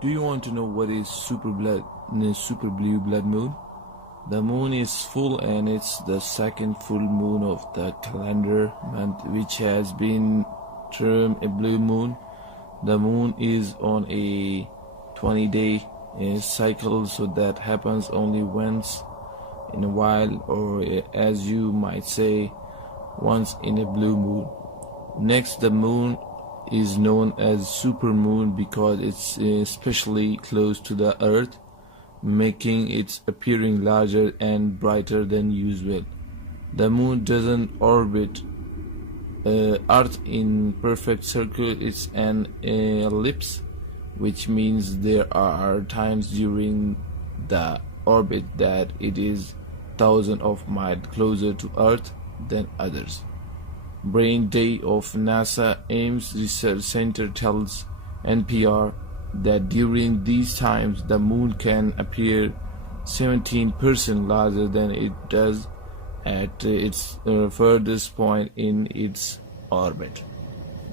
Do you want to know what is super blue blood moon? The moon is full and it's the second full moon of the calendar month, which has been termed a blue moon. The moon is on a 20-day cycle, so that happens only once in a while, or as you might say, once in a blue moon. Next, the moon is known as supermoon because it's especially close to the earth, making its appearing larger and brighter than usual. The moon doesn't orbit earth in perfect circle. It's an ellipse, which means there are times during the orbit that it is thousands of miles closer to earth than others. Brain Day of NASA Ames Research Center tells NPR that during these times the moon can appear 17% larger than it does at its furthest point in its orbit.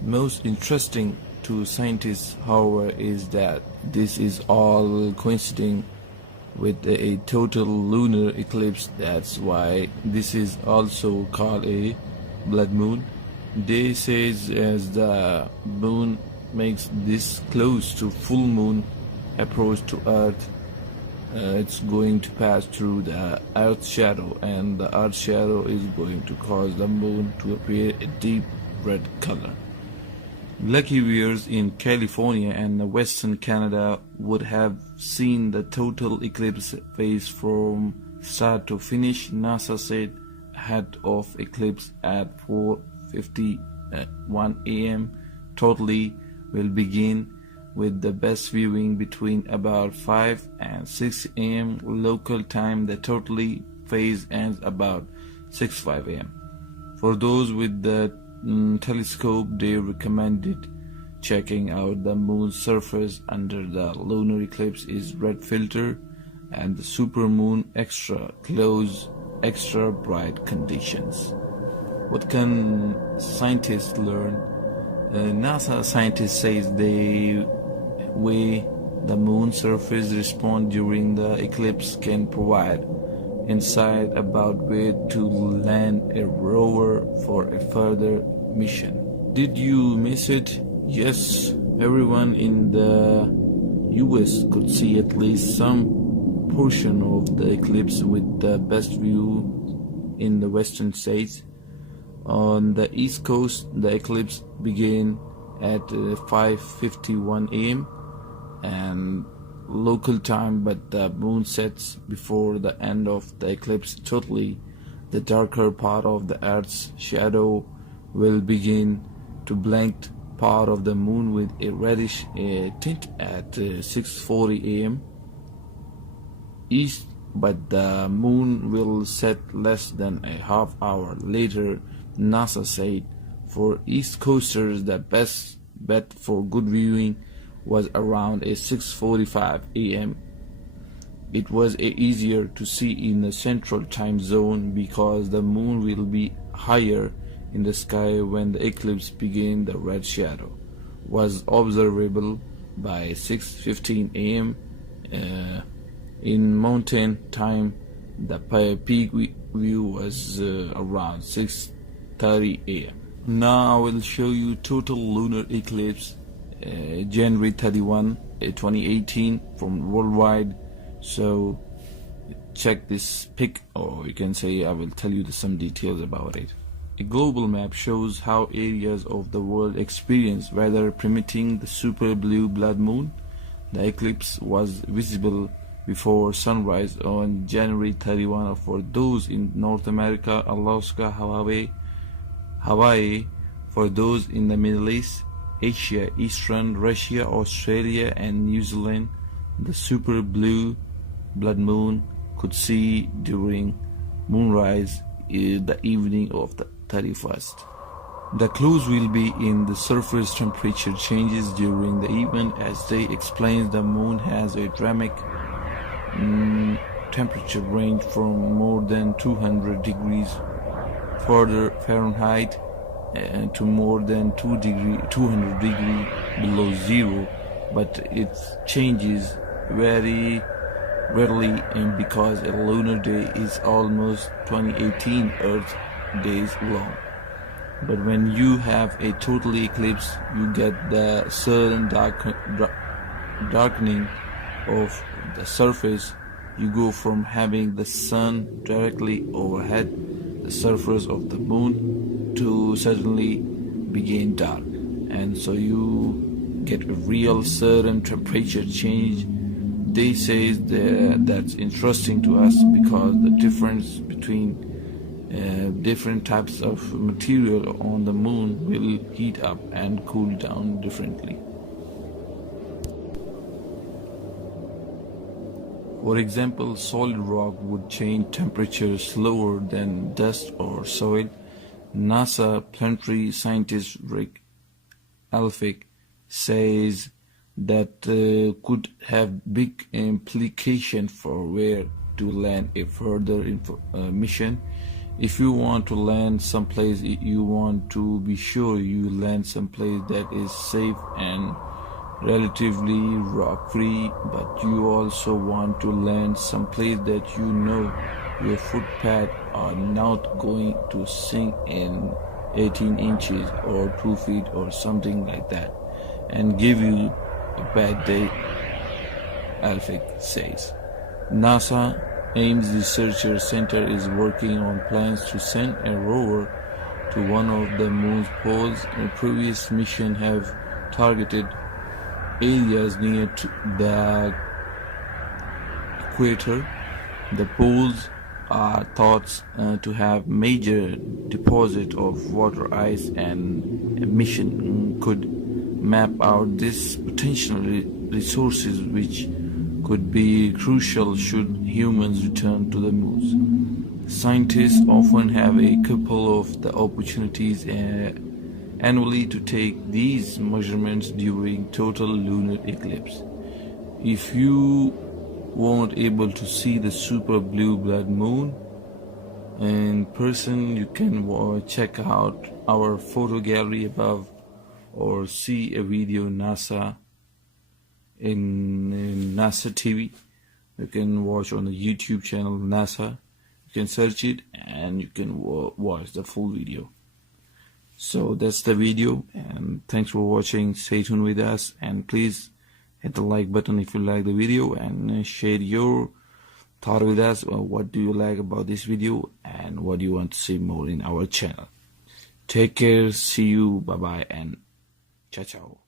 Most interesting to scientists, however, is that this is all coinciding with a total lunar eclipse. That's why this is also called a blood moon. They says as the moon makes this close to full moon approach to earth, it's going to pass through the earth's shadow, and the earth's shadow is going to cause the moon to appear a deep red color. Lucky viewers in California and western Canada would have seen the total eclipse phase from start to finish. NASA said ahead of eclipse at 4:51 a.m. totally will begin, with the best viewing between about 5 and 6 a.m. local time. The totally phase ends about 6:05 a.m. For those with the telescope, they recommended checking out the moon's surface under the lunar eclipse is red filter and the supermoon extra close, extra bright conditions. What can scientists learn? NASA scientists says the way the moon's surface respond during the eclipse can provide insight about where to land a rover for a further mission. Did you miss it? Yes, everyone in the US could see at least some portion of the eclipse, with the best view in the western states. On the east coast, the eclipse began at 5:51 a.m. and local time, but the moon sets before the end of the eclipse totally. The darker part of the earth's shadow will begin to blank part of the moon with a reddish tint at 6:40 a.m. east, but the moon will set less than a half hour later. NASA said for East Coasters the best bet for good viewing was around a 6:45 a.m. It was easier to see in the central time zone because the moon will be higher in the sky when the eclipse began. The red shadow was observable by 6:15 a.m. In mountain time. The peak view was around 6:30 a.m. Now I will show you total lunar eclipse January 31, 2018 from worldwide. So check this pic, or you can say I will tell you some details about it. A global map shows how areas of the world experience weather permitting the super blue blood moon. The eclipse was visible before sunrise on January 31 for those in North America, Alaska, Hawaii, for those in the Middle East, Asia, Eastern Russia, Australia, and New Zealand. The super blue blood moon could see during moonrise the evening of the 31st. The clues will be in the surface temperature changes during the event, as they explain the moon has a dramatic temperature range from more than 200 degrees Fahrenheit to more than 200 degrees below zero but it changes very rarely, and because a lunar day is almost 2018 Earth days long. But when you have a total eclipse, you get the sudden darkening of the surface. You go from having the sun directly overhead the surface of the moon to suddenly begin dark, and so you get a real sudden temperature change. They say that's interesting to us because the difference between different types of material on the moon will heat up and cool down differently. For example, solid rock would change temperature slower than dust or soil. NASA planetary scientist Rick Alphick says that could have big implication for where to land a further mission. If you want to land someplace, you want to be sure you land someplace that is safe and relatively rock-free, but you also want to land someplace that you know your footpath are not going to sink in 18 inches or 2 feet or something like that and give you a bad day, Alphick says. NASA Ames Research Center is working on plans to send a rover to one of the moon's poles. A previous mission have targeted areas near to the equator. The poles are thought to have major deposit of water ice, and a mission could map out these potential resources, which could be crucial should humans return to the moon. Scientists often have a couple of the opportunities annually to take these measurements during total lunar eclipse. If you weren't able to see the super blue blood moon in person, you can check out our photo gallery above or see a video in NASA TV. You can watch on the YouTube channel NASA. You can search it and you can watch the full video. So that's the video, and thanks for watching. Stay tuned with us, and please hit the like button if you like the video, and share your thought with us. What do you like about this video and what do you want to see more in our channel? Take care, see you, bye bye, and ciao ciao.